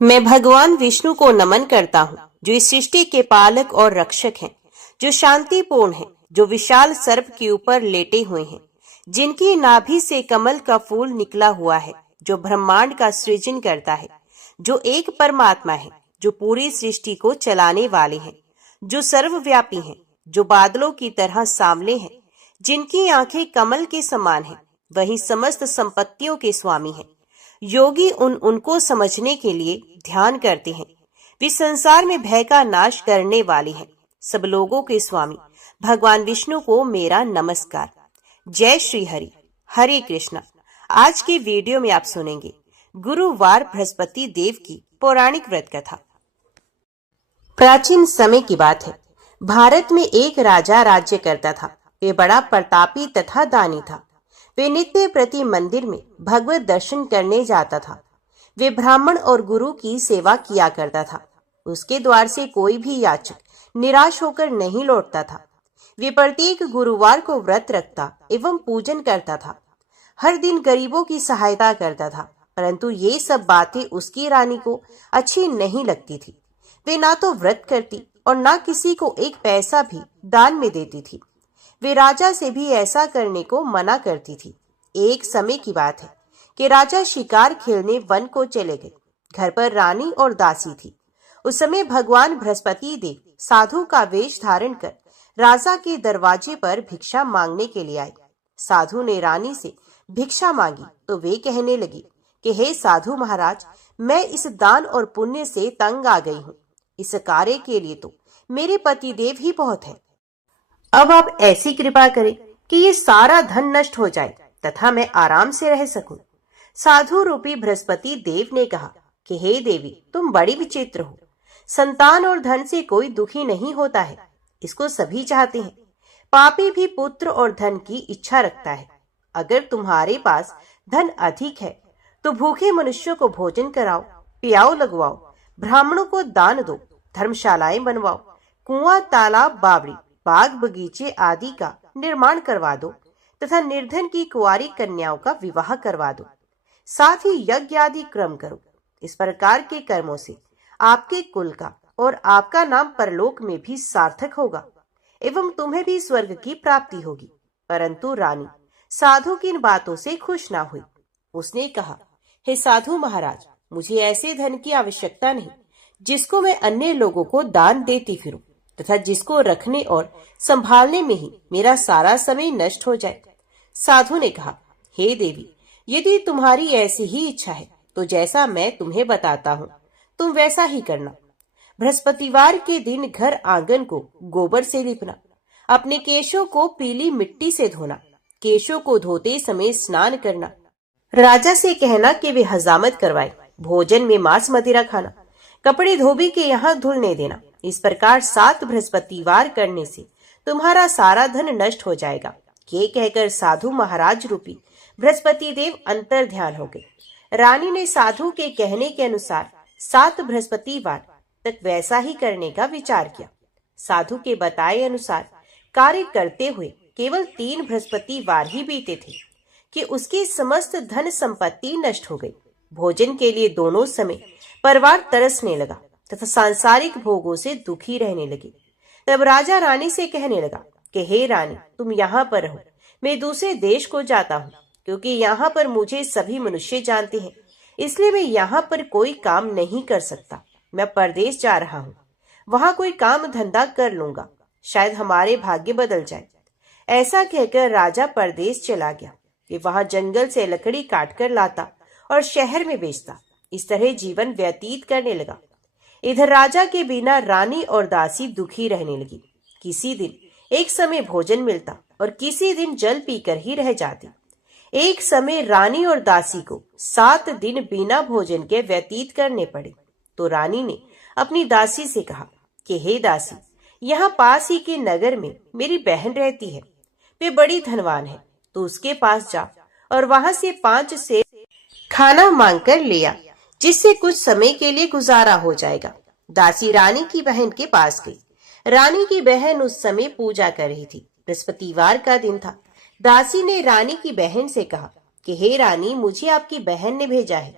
मैं भगवान विष्णु को नमन करता हूँ, जो इस सृष्टि के पालक और रक्षक हैं, जो शांतिपूर्ण हैं, जो विशाल सर्प के ऊपर लेटे हुए हैं, जिनकी नाभि से कमल का फूल निकला हुआ है, जो ब्रह्मांड का सृजन करता है, जो एक परमात्मा है, जो पूरी सृष्टि को चलाने वाले हैं, जो सर्वव्यापी हैं, जो बादलों की तरह सामले हैं, जिनकी आंखें कमल के समान हैं, वही समस्त संपत्तियों के स्वामी हैं। योगी उनको समझने के लिए ध्यान करते हैं। वे संसार में भय का नाश करने वाले हैं। सब लोगों के स्वामी भगवान विष्णु को मेरा नमस्कार। जय श्री हरि। हरे कृष्णा। आज के वीडियो में आप सुनेंगे गुरुवार बृहस्पति देव की पौराणिक व्रत कथा। प्राचीन समय की बात है। भारत में एक राजा राज्य करता था। वे बड़ा प्रतापी तथा दानी था। वे नित्य प्रति मंदिर में भगवत दर्शन करने जाता था। वे ब्राह्मण और गुरु की सेवा किया करता था। उसके द्वार से कोई भी याचक निराश होकर नहीं लौटता था। वे प्रत्येक गुरुवार को व्रत रखता एवं पूजन करता था। हर दिन गरीबों की सहायता करता था, परंतु ये सब बातें उसकी रानी को अच्छी नहीं लगती थी। वे ना तो व्रत करती और ना किसी को एक पैसा भी दान में देती थी। वे राजा से भी ऐसा करने को मना करती थी। एक समय की बात है कि राजा शिकार खेलने वन को चले गए। घर पर रानी और दासी थी। उस समय भगवान बृहस्पति देव साधु का वेश धारण कर राजा के दरवाजे पर भिक्षा मांगने के लिए आए। साधु ने रानी से भिक्षा मांगी तो वे कहने लगी कि हे साधु महाराज, मैं इस दान और पुण्य से तंग आ गई हूँ। इस कार्य के लिए तो मेरे पति देव ही बहुत है। अब आप ऐसी कृपा करें कि ये सारा धन नष्ट हो जाए तथा मैं आराम से रह सकूं। साधु रूपी बृहस्पति देव ने कहा कि हे देवी, तुम बड़ी विचित्र हो। संतान और धन से कोई दुखी नहीं होता है, इसको सभी चाहते हैं। पापी भी पुत्र और धन की इच्छा रखता है। अगर तुम्हारे पास धन अधिक है तो भूखे मनुष्यों को भोजन कराओ, पियाओ लगवाओ, ब्राह्मणों को दान दो, धर्मशालाएं बनवाओ, कुआं, तालाब, बावड़ी, बाग बगीचे आदि का निर्माण करवा दो तथा निर्धन की कुंवारी कन्याओं का विवाह करवा दो। साथ ही यज्ञ आदि क्रम करो। इस प्रकार के कर्मों से आपके कुल का और आपका नाम परलोक में भी सार्थक होगा एवं तुम्हें भी स्वर्ग की प्राप्ति होगी। परंतु रानी साधु की इन बातों से खुश ना हुई। उसने कहा, हे साधु महाराज, मुझे ऐसे धन की आवश्यकता नहीं जिसको मैं अन्य लोगों को दान देती फिरूं तथा जिसको रखने और संभालने में ही मेरा सारा समय नष्ट हो जाए। साधु ने कहा, हे देवी, यदि तुम्हारी ऐसी ही इच्छा है तो जैसा मैं तुम्हें बताता हूँ तुम वैसा ही करना। बृहस्पतिवार के दिन घर आंगन को गोबर से लिपना, अपने केशों को पीली मिट्टी से धोना, केशों को धोते समय स्नान करना, राजा से कहना कि वे हजामत करवाए, भोजन में मांस मदिरा खाना, कपड़े धोबी के यहाँ धुलने देना। इस प्रकार 7 बृहस्पतिवार करने से तुम्हारा सारा धन नष्ट हो जाएगा। ये कहकर साधु महाराज रूपी बृहस्पति देव अंतर ध्यान हो गए। रानी ने साधु के कहने के अनुसार 7 बृहस्पतिवार तक वैसा ही करने का विचार किया। साधु के बताए अनुसार कार्य करते हुए केवल 3 बृहस्पतिवार ही बीते थे कि उसकी समस्त धन संपत्ति नष्ट हो गई। भोजन के लिए दोनों समय परिवार तरसने लगा तथा सांसारिक भोगों से दुखी रहने लगे। तब राजा रानी से कहने लगा कि हे रानी, तुम यहाँ पर रहो, मैं दूसरे देश को जाता हूँ, क्योंकि यहाँ पर मुझे सभी मनुष्य जानते हैं, इसलिए मैं यहाँ पर कोई काम नहीं कर सकता। मैं परदेश जा रहा हूँ, वहाँ कोई काम धंधा कर लूंगा, शायद हमारे भाग्य बदल जाए। ऐसा कहकर राजा परदेश चला गया। वे वहाँ जंगल से लकड़ी काट कर लाता और शहर में बेचता। इस तरह जीवन व्यतीत करने लगा। इधर राजा के बिना रानी और दासी दुखी रहने लगी। किसी दिन एक समय भोजन मिलता और किसी दिन जल पीकर ही रह जाती। एक समय रानी और दासी को 7 दिन बिना भोजन के व्यतीत करने पड़े। तो रानी ने अपनी दासी से कहा कि हे दासी, यहाँ पास ही के नगर में मेरी बहन रहती है, वे बड़ी धनवान है, तो उसके पास जा और वहां से 5 से खाना मांग कर ले आ, जिससे कुछ समय के लिए गुजारा हो जाएगा। दासी रानी की बहन के पास गई। रानी की बहन उस समय पूजा कर रही थी। बृहस्पतिवार का दिन था। दासी ने रानी की बहन से कहा कि हे रानी, मुझे आपकी बहन ने भेजा है,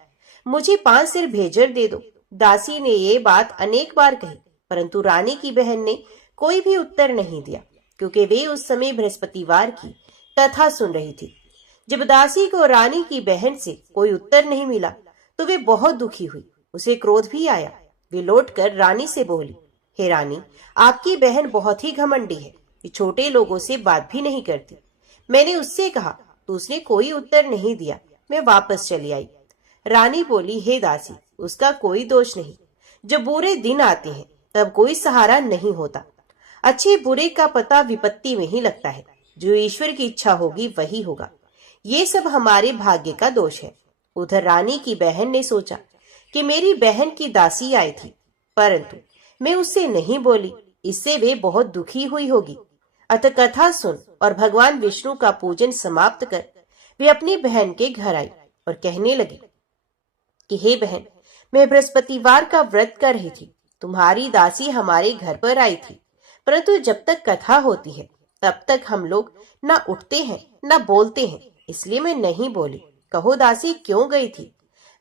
मुझे 5 सेर भेजर दे दो। दासी ने ये बात अनेक बार कही, परंतु रानी की बहन ने कोई भी उत्तर नहीं दिया, क्योंकि वे उस समय बृहस्पतिवार की कथा सुन रही थी। जब दासी को रानी की बहन से कोई उत्तर नहीं मिला तो वे बहुत दुखी हुई। उसे क्रोध भी आया। वे लौटकर रानी से बोली, हे रानी, आपकी बहन बहुत ही घमंडी है। ये छोटे लोगों से बात भी नहीं करती। मैंने उससे कहा तो उसने कोई उत्तर नहीं दिया। मैं वापस चली आई। रानी बोली, हे दासी, उसका कोई दोष नहीं। जब बुरे दिन आते हैं तब कोई सहारा नहीं होता। अच्छे बुरे का पता विपत्ति में ही लगता है। जो ईश्वर की इच्छा होगी वही होगा। ये सब हमारे भाग्य का दोष है। उधर रानी की बहन ने सोचा कि मेरी बहन की दासी आई थी, परंतु मैं उससे नहीं बोली, इससे वे बहुत दुखी हुई होगी। अतः कथा सुन और भगवान विष्णु का पूजन समाप्त कर वे अपनी बहन के घर आई और कहने लगी कि हे बहन, मैं बृहस्पतिवार का व्रत कर रही थी। तुम्हारी दासी हमारे घर पर आई थी, परंतु जब तक कथा होती है तब तक हम लोग ना उठते हैं ना बोलते हैं, इसलिए मैं नहीं बोली। कहो दासी, क्यों गई थी?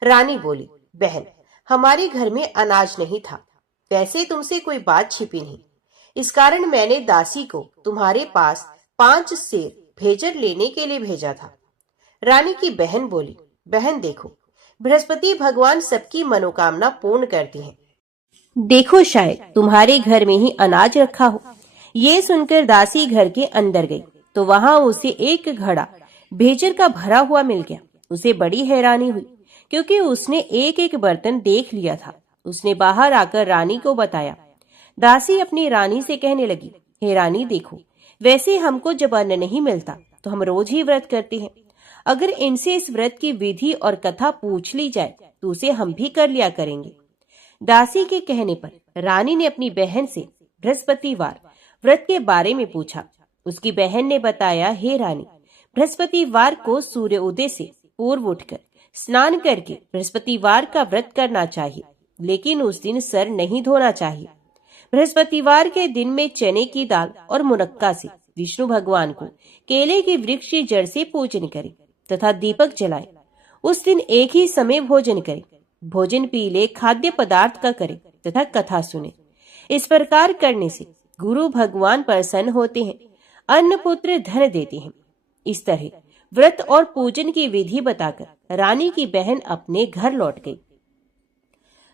रानी बोली, बहन, हमारे घर में अनाज नहीं था। वैसे तुमसे कोई बात छिपी नहीं, इस कारण मैंने दासी को तुम्हारे पास 5 सेर भेजर लेने के लिए भेजा था। रानी की बहन बोली, बहन देखो, बृहस्पति भगवान सबकी मनोकामना पूर्ण करते हैं। देखो, शायद तुम्हारे घर में ही अनाज रखा हो। ये सुनकर दासी घर के अंदर गई तो वहां उसे एक घड़ा भेजर का भरा हुआ मिल गया। उसे बड़ी हैरानी हुई, क्योंकि उसने एक एक बर्तन देख लिया था। उसने बाहर आकर रानी को बताया। दासी अपनी रानी से कहने लगी, हे रानी देखो, वैसे हमको जब अन्न नहीं मिलता तो हम रोज ही व्रत करते हैं। अगर इनसे इस व्रत की विधि और कथा पूछ ली जाए तो उसे हम भी कर लिया करेंगे। दासी के कहने पर रानी ने अपनी बहन से बृहस्पतिवार व्रत के बारे में पूछा। उसकी बहन ने बताया, हे रानी, बृहस्पतिवार को सूर्य उदय से पूर्व उठकर स्नान करके बृहस्पतिवार का व्रत करना चाहिए, लेकिन उस दिन सर नहीं धोना चाहिए। बृहस्पतिवार के दिन में चने की दाल और मुनक्का से विष्णु भगवान को केले के वृक्ष की जड़ से पूजन करें तथा दीपक जलाएं। उस दिन एक ही समय भोजन करें। भोजन पीले खाद्य पदार्थ का करें तथा कथा सुने। इस प्रकार करने से गुरु भगवान प्रसन्न होते हैं, अन्न पुत्र धन देते हैं। इस तरह व्रत और पूजन की विधि बताकर रानी की बहन अपने घर लौट गई।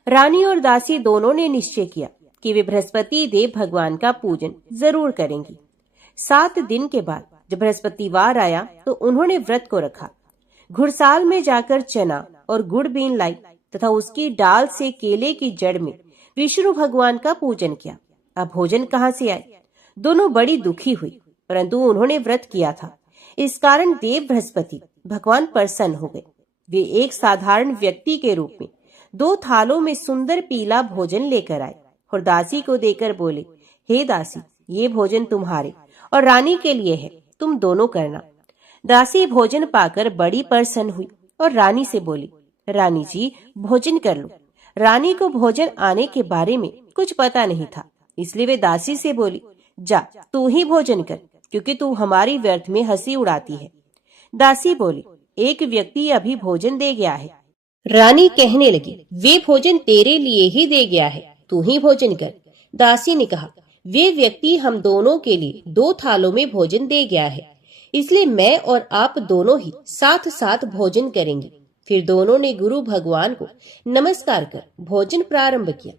रानी और दासी दोनों ने निश्चय किया कि वे बृहस्पति देव भगवान का पूजन जरूर करेंगी। 7 दिन के बाद जब बृहस्पतिवार आया तो उन्होंने व्रत को रखा। घुड़साल में जाकर चना और गुड़ बीन लाई तथा उसकी डाल से केले की जड़ में विष्णु भगवान का पूजन किया। अब भोजन कहाँ से आए? दोनों बड़ी दुखी हुई, परंतु उन्होंने व्रत किया था, इस कारण देव बृहस्पति भगवान प्रसन्न हो गए। वे एक साधारण व्यक्ति के रूप में 2 थालों में सुंदर पीला भोजन लेकर आए और दासी को देकर बोले, हे दासी, ये भोजन तुम्हारे और रानी के लिए है, तुम दोनों करना। दासी भोजन पाकर बड़ी प्रसन्न हुई और रानी से बोली, रानी जी, भोजन कर लो। रानी को भोजन आने के बारे में कुछ पता नहीं था, इसलिए वे दासी से बोली, जा तू ही भोजन कर, क्योंकि तू हमारी व्यर्थ में हंसी उड़ाती है। दासी बोली, एक व्यक्ति अभी भोजन दे गया है। रानी कहने लगी, वे भोजन तेरे लिए ही दे गया है, तू ही भोजन कर। दासी ने कहा, वे व्यक्ति हम दोनों के लिए 2 थालों में भोजन दे गया है, इसलिए मैं और आप दोनों ही साथ साथ भोजन करेंगे। फिर दोनों ने गुरु भगवान को नमस्कार कर भोजन प्रारंभ किया।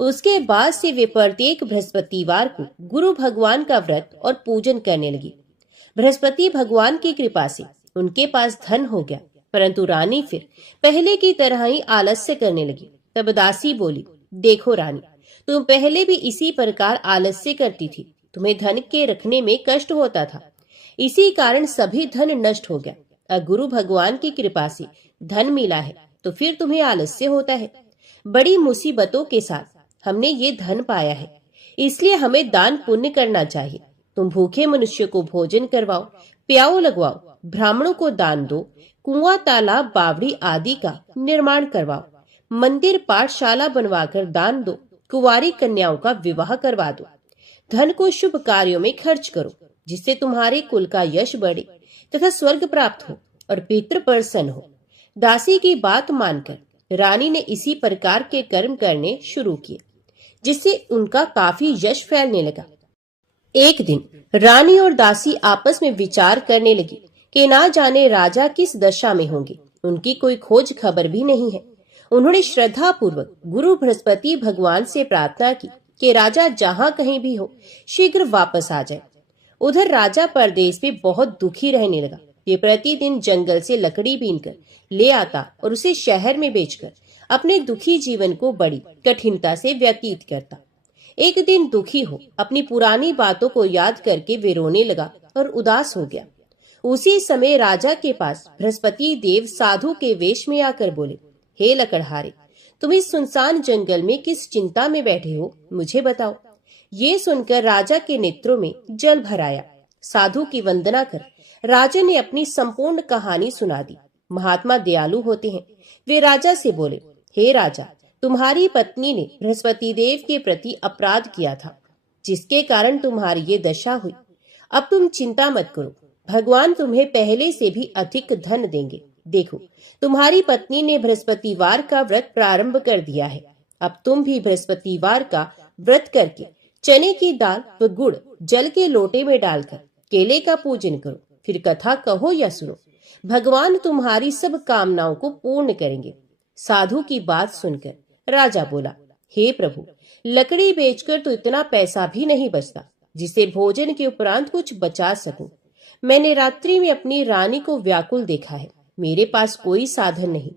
उसके बाद से वे प्रत्येक बृहस्पतिवार को गुरु भगवान का व्रत और पूजन करने लगी। बृहस्पति भगवान की कृपा से उनके पास धन हो गया, परंतु रानी फिर पहले की तरह ही आलस्य करने लगी। तब दासी बोली, देखो रानी, तुम पहले भी इसी प्रकार आलस्य करती थी, तुम्हें धन के रखने में कष्ट होता था, इसी कारण सभी धन नष्ट हो गया। अब गुरु भगवान की कृपा से धन मिला है तो फिर तुम्हें आलस्य होता है। बड़ी मुसीबतों के साथ हमने ये धन पाया है, इसलिए हमें दान पुण्य करना चाहिए। तुम भूखे मनुष्य को भोजन करवाओ, प्याऊ लगवाओ, ब्राह्मणों को दान दो, कुआं तालाब बावड़ी आदि का निर्माण करवाओ, मंदिर पाठशाला बनवाकर दान दो, कुंवारी कन्याओं का विवाह करवा दो। धन को शुभ कार्यों में खर्च करो, जिससे तुम्हारे कुल का यश बढ़े तथा स्वर्ग प्राप्त हो और पितृ प्रसन्न हो। दासी की बात मानकर रानी ने इसी प्रकार के कर्म करने शुरू किए, जिससे उनका काफी यश फैलने लगा। एक दिन रानी और दासी आपस में विचार करने लगी कि ना जाने राजा किस दशा में होंगे, उनकी कोई खोज खबर भी नहीं है। उन्होंने श्रद्धा पूर्वक गुरु बृहस्पति भगवान से प्रार्थना की कि राजा जहां कहीं भी हो शीघ्र वापस आ जाए। उधर राजा परदेश में बहुत दुखी रहने लगा। ये प्रतिदिन जंगल से लकड़ी बीनकर ले आता और उसे शहर में बेचकर अपने दुखी जीवन को बड़ी कठिनता से व्यतीत करता। एक दिन दुखी हो अपनी पुरानी बातों को याद करके वे रोने लगा और उदास हो गया। उसी समय राजा के पास बृहस्पति देव साधु के वेश में आकर बोले, हे लकड़हारे, तुम इस सुनसान जंगल में किस चिंता में बैठे हो, मुझे बताओ। ये सुनकर राजा के नेत्रों में जल भर आया। साधु की वंदना कर राजा ने अपनी संपूर्ण कहानी सुना दी। महात्मा दयालु होते हैं। वे राजा से बोले, हे राजा, तुम्हारी पत्नी ने बृहस्पति देव के प्रति अपराध किया था, जिसके कारण तुम्हारी ये दशा हुई। अब तुम चिंता मत करो, भगवान तुम्हें पहले से भी अधिक धन देंगे। देखो, तुम्हारी पत्नी ने बृहस्पतिवार का व्रत प्रारंभ कर दिया है। अब तुम भी बृहस्पतिवार का व्रत करके चने की दाल व गुड़ जल के लोटे में डालकर केले का पूजन करो, फिर कथा कहो या सुनो। भगवान तुम्हारी सब कामनाओं को पूर्ण करेंगे। साधु की बात सुनकर राजा बोला, हे प्रभु, लकड़ी बेचकर तो इतना पैसा भी नहीं बचता जिससे भोजन के उपरांत कुछ बचा सकूं। मैंने रात्रि में अपनी रानी को व्याकुल देखा है। मेरे पास कोई साधन नहीं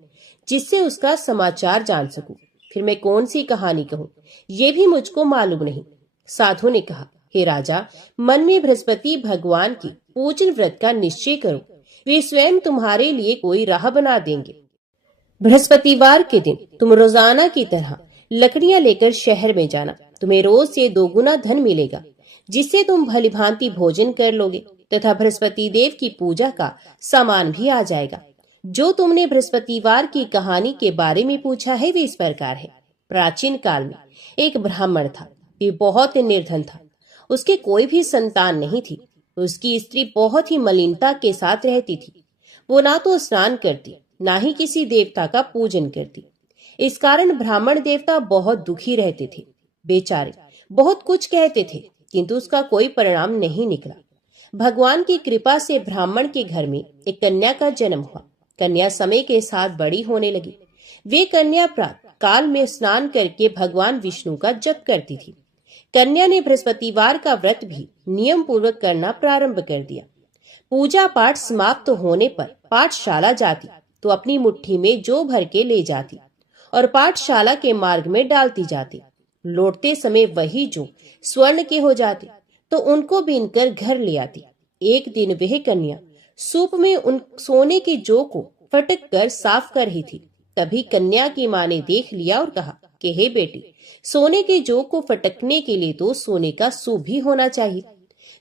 जिससे उसका समाचार जान सकूं। फिर मैं कौन सी कहानी कहूं, ये भी मुझको मालूम नहीं। साधु ने कहा, हे राजा, मन में बृहस्पति भगवान की पूजन व्रत का निश्चय करो, वे स्वयं तुम्हारे लिए कोई राह बना देंगे। बृहस्पतिवार के दिन तुम रोजाना की तरह लकड़ियां लेकर शहर में जाना। तुम्हें रोज से 2 गुना धन मिलेगा, जिससे तुम भलीभांति भोजन कर लोगे तथा बृहस्पति देव की पूजा का सामान भी आ जाएगा। जो तुमने बृहस्पतिवार की कहानी के बारे में पूछा है, वे इस प्रकार है। प्राचीन काल में एक ब्राह्मण था। वे बहुत निर्धन था। उसके कोई भी संतान नहीं थी। उसकी स्त्री बहुत ही मलिनता के साथ रहती थी। वो ना तो स्नान करती, ना ही किसी देवता का पूजन करती। इस कारण ब्राह्मण देवता बहुत दुखी रहते थे। बेचारे बहुत कुछ कहते थे, किंतु उसका कोई परिणाम नहीं निकला। भगवान की कृपा से ब्राह्मण के घर में एक कन्या का जन्म हुआ। कन्या समय के साथ बड़ी होने लगी। वे कन्या प्रातः काल में स्नान करके भगवान विष्णु का जप करती थी। कन्या ने बृहस्पतिवार का व्रत भी नियम पूर्वक करना प्रारंभ कर दिया। पूजा पाठ समाप्त होने पर पाठशाला जाती तो अपनी मुट्ठी में जौ भर के ले जाती और पाठशाला के मार्ग में डालती जाती। लौटते समय वही जौ स्वर्ण के हो जाते तो उनको बीनकर घर ले आती। एक दिन वह कन्या सूप में उन सोने के जौ को फटक कर साफ कर रही थी। तभी कन्या की माँ ने देख लिया और कहा कि हे बेटी, सोने के जौ को फटकने के लिए तो सोने का सूप भी होना चाहिए।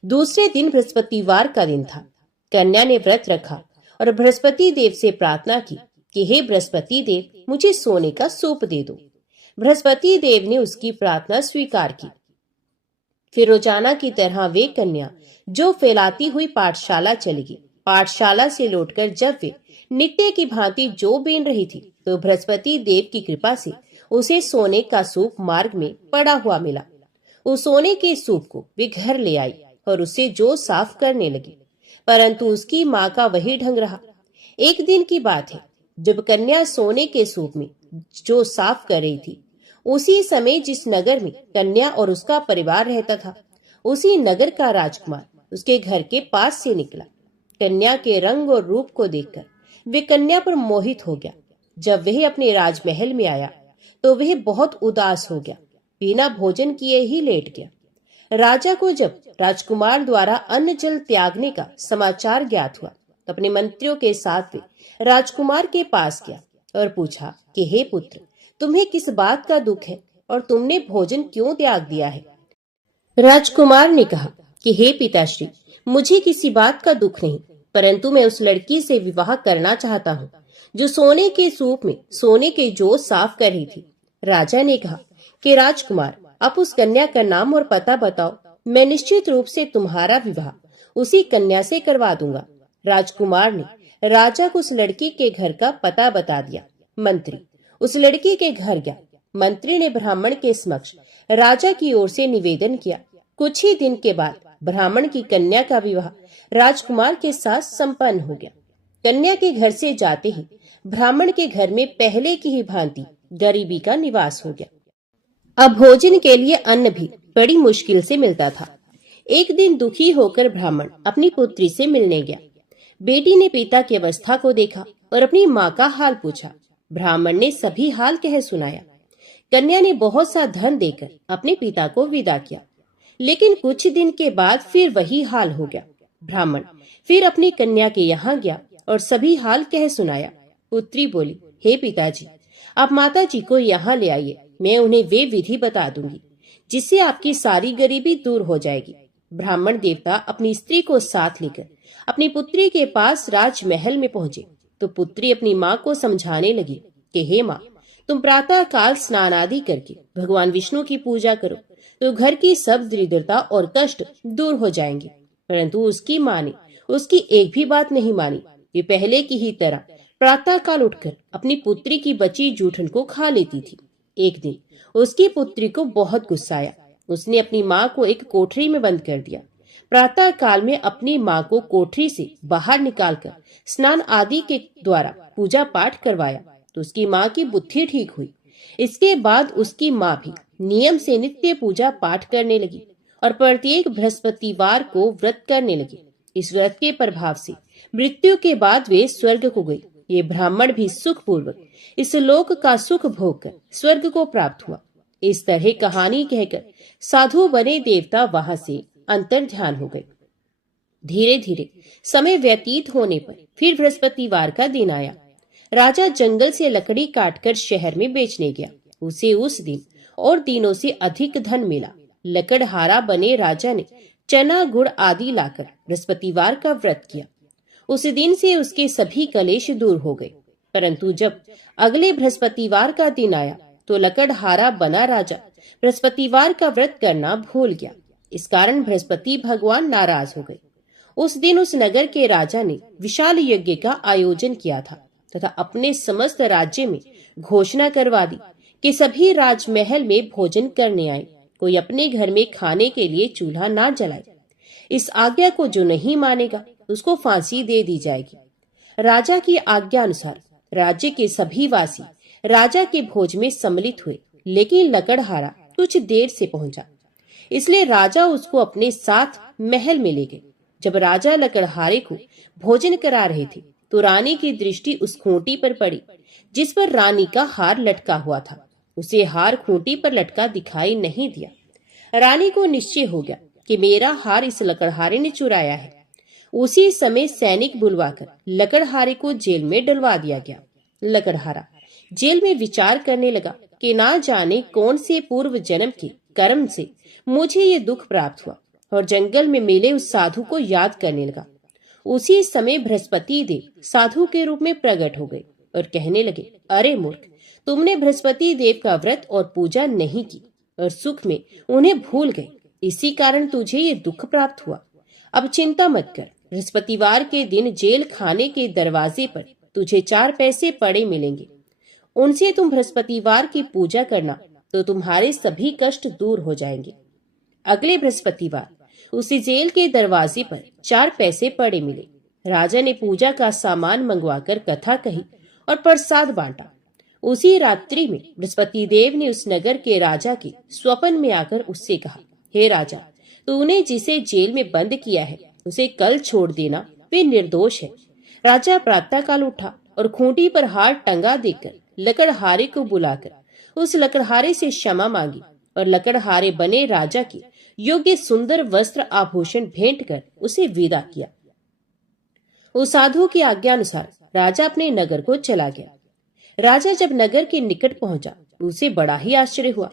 दूसरे दिन बृहस्पतिवार का दिन था। कन्या ने व्रत रखा और बृहस्पति देव से प्रार्थना की कि हे बृहस्पति देव, मुझे सोने का सूप दे दो। बृहस्पति देव ने उसकी प्रार्थना स्वीकार की। फिर रोजाना की तरह वे कन्या जो फैलाती हुई पाठशाला चली गई। पाठशाला से लौटकर जब वे नित्य की भांति जो बीन रही थी तो बृहस्पति देव की कृपा से उसे सोने का सूप मार्ग में पड़ा हुआ मिला। उस सोने के सूप को वे घर ले आई और उसे जो साफ करने लगी, परंतु उसकी माँ का वही ढंग रहा। एक दिन की बात है, जब कन्या सोने के सूप में जो साफ कर रही थी, उसी समय जिस नगर में कन्या और उसका परिवार रहता था, उसी नगर का राजकुमार उसके घर के पास से निकला। कन्या के रंग और रूप को देखकर वे कन्या पर मोहित हो गया। जब वह अपने राजमहल में आया तो वह बहुत उदास हो गया, बिना भोजन किए ही लेट गया। राजा को जब राजकुमार द्वारा अन्न जल त्यागने का समाचार ज्ञात हुआ तो अपने मंत्रियों के साथ वे राजकुमार के पास गया और पूछा कि हे पुत्र, तुम्हें किस बात का दुख है और तुमने भोजन क्यों त्याग दिया है? राजकुमार ने कहा कि हे पिताश्री, मुझे किसी बात का दुख नहीं, परंतु मैं उस लड़की से विवाह करना चाहता हूँ जो सोने के सूप में सोने के जौ साफ कर रही थी। राजा ने कहा कि राजकुमार, आप उस कन्या का नाम और पता बताओ, मैं निश्चित रूप से तुम्हारा विवाह उसी कन्या से करवा दूंगा। राजकुमार ने राजा को उस लड़की के घर का पता बता दिया। मंत्री उस लड़की के घर गया। मंत्री ने ब्राह्मण के समक्ष राजा की ओर से निवेदन किया। कुछ ही दिन के बाद ब्राह्मण की कन्या का विवाह राजकुमार के साथ संपन्न हो गया। कन्या के घर से जाते ही ब्राह्मण के घर में पहले की ही भांति गरीबी का निवास हो गया। अब भोजन के लिए अन्न भी बड़ी मुश्किल से मिलता था। एक दिन दुखी होकर ब्राह्मण अपनी पुत्री से मिलने गया। बेटी ने पिता की अवस्था को देखा और अपनी माँ का हाल पूछा। ब्राह्मण ने सभी हाल कह सुनाया। कन्या ने बहुत सा धन देकर अपने पिता को विदा किया, लेकिन कुछ दिन के बाद फिर वही हाल हो गया। ब्राह्मण फिर अपनी कन्या के यहाँ गया और सभी हाल कह सुनाया। पुत्री बोली, हे पिताजी, आप माता जी को यहाँ ले आइए, मैं उन्हें वे विधि बता दूंगी जिससे आपकी सारी गरीबी दूर हो जाएगी। ब्राह्मण देवता अपनी स्त्री को साथ लेकर अपनी पुत्री के पास राजमहल में पहुंचे तो पुत्री अपनी माँ को समझाने लगी कि हे माँ, तुम प्रातः काल स्नान आदि करके भगवान विष्णु की पूजा करो तो घर की सब दरिद्रता और कष्ट दूर हो जाएंगे। परंतु उसकी माँ ने उसकी एक भी बात नहीं मानी। वे पहले की ही तरह प्रातः काल उठकर अपनी पुत्री की बची जूठन को खा लेती थी। एक दिन उसकी पुत्री को बहुत गुस्सा आया। उसने अपनी माँ को एक कोठरी में बंद कर दिया। प्रातः काल में अपनी माँ को कोठरी से बाहर निकालकर स्नान आदि के द्वारा पूजा पाठ करवाया तो उसकी माँ की बुद्धि ठीक हुई। इसके बाद उसकी माँ भी नियम से नित्य पूजा पाठ करने लगी और प्रत्येक बृहस्पतिवार को व्रत करने लगी। इस व्रत के प्रभाव से मृत्यु के बाद वे स्वर्ग को गई। ये ब्राह्मण भी सुख पूर्वक इस लोक का सुख भोग कर स्वर्ग को प्राप्त हुआ। इस तरह कहानी कहकर साधु बने देवता वहां से अंतर ध्यान हो गए। धीरे धीरे समय व्यतीत होने पर फिर बृहस्पतिवार का दिन आया। राजा जंगल से लकड़ी काटकर शहर में बेचने गया। उसे उस दिन और दिनों से अधिक धन मिला। लकड़हारा बने राजा ने चना गुड़ आदि लाकर बृहस्पतिवार का व्रत किया। उस दिन से उसके सभी कलेश दूर हो गए। परंतु जब अगले बृहस्पतिवार का दिन आया तो लकड़हारा बना राजा बृहस्पतिवार का व्रत करना भूल गया। इस कारण बृहस्पति भगवान नाराज हो गए। उस दिन उस नगर के राजा ने विशाल यज्ञ का आयोजन किया था तथा अपने समस्त राज्य में घोषणा करवा दी कि सभी राजमहल में भोजन करने आए, कोई अपने घर में खाने के लिए चूल्हा ना जलाए। इस आज्ञा को जो नहीं मानेगा उसको फांसी दे दी जाएगी। राजा की आज्ञा अनुसार राज्य के सभी वासी राजा के भोज में सम्मिलित हुए, लेकिन लकड़हारा कुछ देर से पहुंचा, इसलिए राजा उसको अपने साथ महल में ले गए। जब राजा लकड़हारे को भोजन करा रहे थे तो रानी की दृष्टि उस खूंटी पर पड़ी जिस पर रानी का हार लटका हुआ था। उसे हार खूंटी पर लटका दिखाई नहीं दिया। रानी को निश्चय हो गया कि मेरा हार इस लकड़हारे ने चुराया है। उसी समय सैनिक बुलवाकर लकड़हारे को जेल में डलवा दिया गया। लकड़हारा जेल में विचार करने लगा कि ना जाने कौन से पूर्व जन्म के कर्म से मुझे ये दुख प्राप्त हुआ, और जंगल में मिले उस साधु को याद करने लगा। उसी समय बृहस्पति देव साधु के रूप में प्रकट हो गए और कहने लगे, अरे मूर्ख, तुमने बृहस्पति देव का व्रत और पूजा नहीं की और सुख में उन्हें भूल गए, इसी कारण तुझे ये दुख प्राप्त हुआ। अब चिंता मत कर, बृहस्पतिवार के दिन जेल खाने के दरवाजे पर तुझे 4 पैसे पड़े मिलेंगे। उनसे तुम बृहस्पतिवार की पूजा करना तो तुम्हारे सभी कष्ट दूर हो जाएंगे। अगले बृहस्पतिवार उसी जेल के दरवाजे पर 4 पैसे पड़े मिले। राजा ने पूजा का सामान मंगवाकर कथा कही और प्रसाद बांटा। उसी रात्रि में बृहस्पति देव ने उस नगर के राजा के स्वप्न में आकर उससे कहा, हे राजा, तूने जिसे जेल में बंद किया है उसे कल छोड़ देना, वे निर्दोष है। राजा प्रातःकाल उठा और खूंटी पर हार टंगा देकर लकड़हारे को बुलाकर उस लकड़हारे से क्षमा मांगी और लकड़हारे बने राजा की योग्य सुंदर वस्त्र आभूषण भेंट कर उसे विदा किया। उस साधु की आज्ञा अनुसार राजा अपने नगर को चला गया। राजा जब नगर के निकट पहुंचा उसे बड़ा ही आश्चर्य हुआ।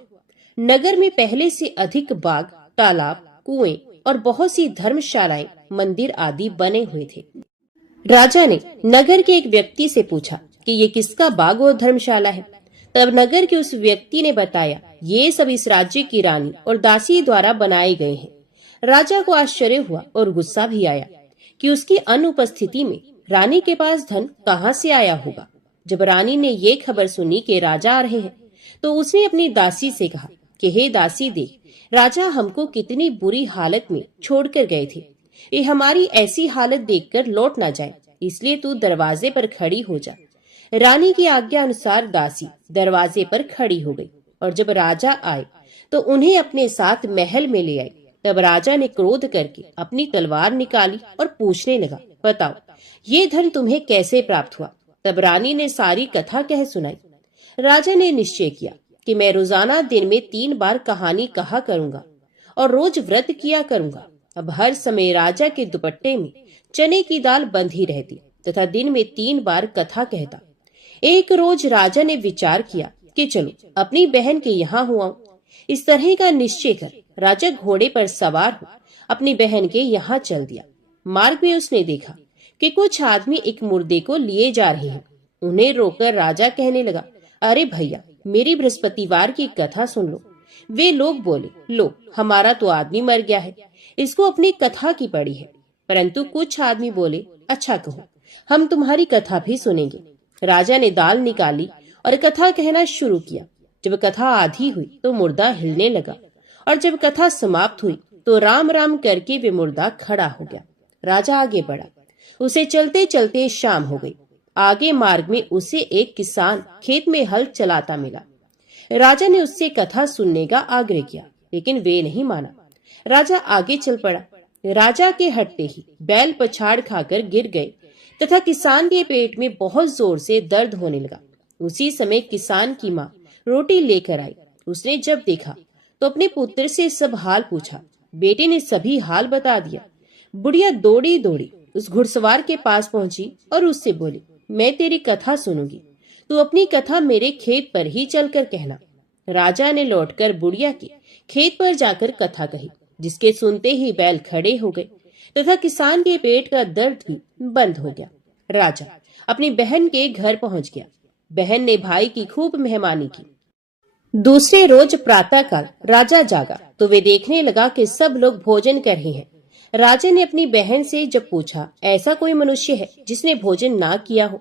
नगर में पहले से अधिक बाग, तालाब, कुएं और बहुत सी धर्मशालाएं, मंदिर आदि बने हुए थे। राजा ने नगर के एक व्यक्ति से पूछा कि ये किसका बाग और धर्मशाला है। तब नगर के उस व्यक्ति ने बताया, ये सब इस राज्य की रानी और दासी द्वारा बनाए गए हैं। राजा को आश्चर्य हुआ और गुस्सा भी आया कि उसकी अनुपस्थिति में रानी के पास धन कहाँ से आया होगा। जब रानी ने ये खबर सुनी कि राजा आ रहे हैं, तो उसने अपनी दासी से कहा कि हे दासी देख, राजा हमको कितनी बुरी हालत में छोड़कर गए थे। ये हमारी ऐसी हालत देखकर लौट ना जाए, इसलिए तू दरवाजे पर खड़ी हो जा। रानी की आज्ञा अनुसार दासी दरवाजे पर खड़ी हो गई और जब राजा आए तो उन्हें अपने साथ महल में ले आई। तब राजा ने क्रोध करके अपनी तलवार निकाली और पूछने लगा, बताओ ये धन तुम्हें कैसे प्राप्त हुआ? तब रानी ने सारी कथा कह सुनाई। राजा ने निश्चय किया कि मैं रोजाना दिन में 3 बार कहानी कहा करूंगा और रोज व्रत किया करूंगा। अब हर समय राजा के दुपट्टे में चने की दाल बंधी रहती तथा दिन में 3 बार कथा कहता। एक रोज राजा ने विचार किया कि चलो अपनी बहन के यहाँ हुआ। इस तरह का निश्चय कर राजा घोड़े पर सवार हो अपनी बहन के यहाँ चल दिया। मार्ग में उसने देखा कि कुछ आदमी एक मुर्दे को लिए जा रहे हैं। उन्हें रोककर राजा कहने लगा, अरे भैया, मेरी बृहस्पतिवार की कथा सुन लो। वे लोग बोले, लो हमारा तो आदमी मर गया है, इसको अपनी कथा की पड़ी है। परंतु कुछ आदमी बोले, अच्छा कहो, हम तुम्हारी कथा भी सुनेंगे। राजा ने दाल निकाली और कथा कहना शुरू किया। जब कथा आधी हुई तो मुर्दा हिलने लगा और जब कथा समाप्त हुई तो राम राम करके वे मुर्दा खड़ा हो गया। राजा आगे बढ़ा। उसे चलते चलते शाम हो गई। आगे मार्ग में उसे एक किसान खेत में हल चलाता मिला। राजा ने उससे कथा सुनने का आग्रह किया, लेकिन वे नहीं माना। राजा आगे चल पड़ा। राजा के हटते ही बैल पछाड़ खाकर गिर गए तथा किसान के पेट में बहुत जोर से दर्द होने लगा। उसी समय किसान की माँ रोटी लेकर आई। उसने जब देखा तो अपने पुत्र से सब हाल पूछा। बेटे ने सभी हाल बता दिया। बुढ़िया दौड़ी दौड़ी उस घुड़सवार के पास पहुंची और उससे बोली, मैं तेरी कथा सुनूंगी, तू अपनी कथा मेरे खेत पर ही चलकर कहना। राजा ने लौटकर बुढ़िया के खेत पर जाकर कथा कही, जिसके सुनते ही बैल खड़े हो गए तथा किसान के पेट का दर्द भी बंद हो गया। राजा अपनी बहन के घर पहुंच गया। बहन ने भाई की खूब मेहमानी की। दूसरे रोज प्रातःकाल राजा जागा तो वे देखने लगा कि सब लोग भोजन कर रहे हैं। राजा ने अपनी बहन से जब पूछा, ऐसा कोई मनुष्य है जिसने भोजन ना किया हो,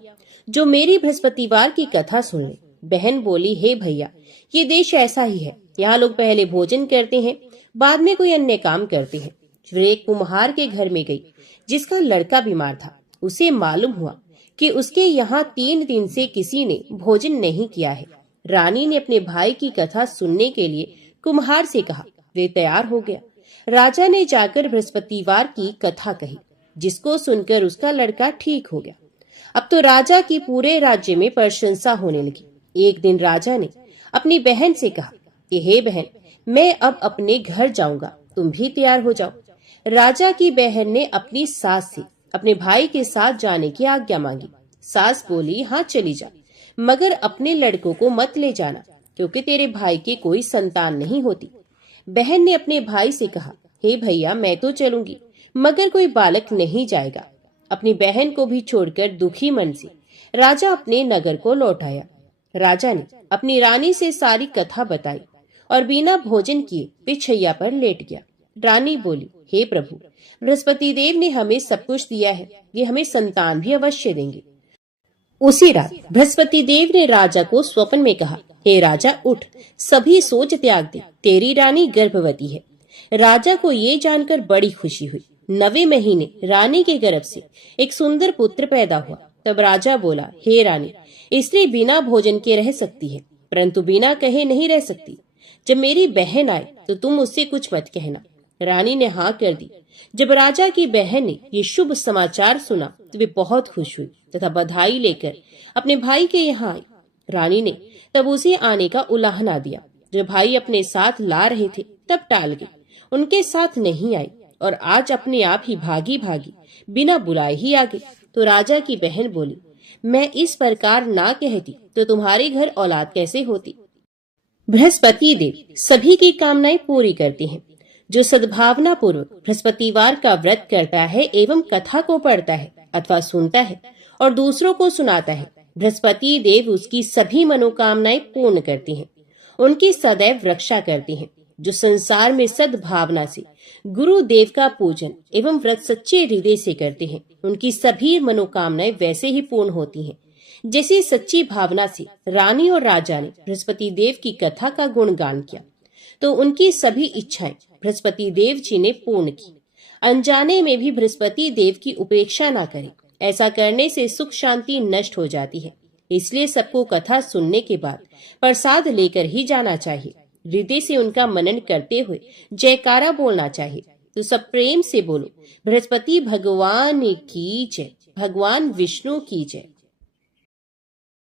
जो मेरी बृहस्पतिवार की कथा सुन ले? बहन बोली, हे भैया, ये देश ऐसा ही है। यहाँ लोग पहले भोजन करते हैं, बाद में कोई अन्य काम करते हैं। फिर एक कुम्हार के घर में गई, जिसका लड़का बीमार था। उसे मालूम हुआ कि उसके यहाँ 3 दिन से किसी ने भोजन नहीं किया है। रानी ने अपने भाई की कथा सुनने के लिए कुम्हार से कहा। वे तैयार हो गया। राजा ने जाकर बृहस्पतिवार की कथा कही, जिसको सुनकर उसका लड़का ठीक हो गया। अब तो राजा की पूरे राज्य में प्रशंसा होने लगी। एक दिन राजा ने अपनी बहन से कहा कि हे बहन, मैं अब अपने घर जाऊंगा, तुम भी तैयार हो जाओ। राजा की बहन ने अपनी सास से अपने भाई के साथ जाने की आज्ञा मांगी। सास बोली, हाँ चली जा, मगर अपने लड़कों को मत ले जाना, क्योंकि तेरे भाई के कोई संतान नहीं होती। बहन ने अपने भाई से कहा, हे भैया, मैं तो चलूंगी, मगर कोई बालक नहीं जाएगा। अपनी बहन को भी छोड़कर दुखी मन से राजा अपने नगर को लौट आया। राजा ने अपनी रानी से सारी कथा बताई और बिना भोजन किए पिछैया पर लेट गया। रानी बोली, हे प्रभु, बृहस्पति देव ने हमें सब कुछ दिया है, ये हमें संतान भी अवश्य देंगे। उसी रात बृहस्पति देव ने राजा को स्वप्न में कहा, हे राजा, उठ, सभी सोच त्याग दे, तेरी रानी गर्भवती है। राजा को ये जानकर बड़ी खुशी हुई। 9वें महीने रानी के गर्भ से एक सुंदर पुत्र पैदा हुआ। तब राजा बोला, हे रानी, स्त्री बिना भोजन के रह सकती है, परंतु बिना कहे नहीं रह सकती। जब मेरी बहन आए तो तुम उससे कुछ मत कहना। रानी ने हाँ कर दी। जब राजा की बहन ने ये शुभ समाचार सुना तो वे बहुत खुश हुई तथा बधाई लेकर अपने भाई के यहाँ आई। रानी ने तब उसे आने का उलाहना दिया। जब भाई अपने साथ ला रहे थे तब टाल गई, उनके साथ नहीं आई और आज अपने आप ही भागी भागी बिना बुलाए ही आ गई। तो राजा की बहन बोली, मैं इस प्रकार ना कहती तो तुम्हारे घर औलाद कैसे होती। बृहस्पति देव सभी की कामनाएं पूरी करते हैं। जो सद्भावना पूर्वक बृहस्पतिवार का व्रत करता है एवं कथा को पढ़ता है अथवा सुनता है और दूसरों को सुनाता है, बृहस्पति देव उसकी सभी मनोकामनाएं पूर्ण करती हैं, उनकी सदैव रक्षा करती हैं। जो संसार में सद्भावना से गुरु देव का पूजन एवं व्रत सच्चे हृदय से करते हैं, उनकी सभी मनोकामनाएं वैसे ही पूर्ण होती हैं जैसी सच्ची भावना से रानी और राजा ने बृहस्पति देव की कथा का गुणगान किया तो उनकी सभी इच्छाएं बृहस्पति देव जी ने पूर्ण की। अनजाने में भी बृहस्पति देव की उपेक्षा ना करें, ऐसा करने से सुख शांति नष्ट हो जाती है। इसलिए सबको कथा सुनने के बाद प्रसाद लेकर ही जाना चाहिए। हृदय से उनका मनन करते हुए जयकारा बोलना चाहिए। तो सब प्रेम से बोलो, बृहस्पति भगवान की जय, भगवान विष्णु की जय।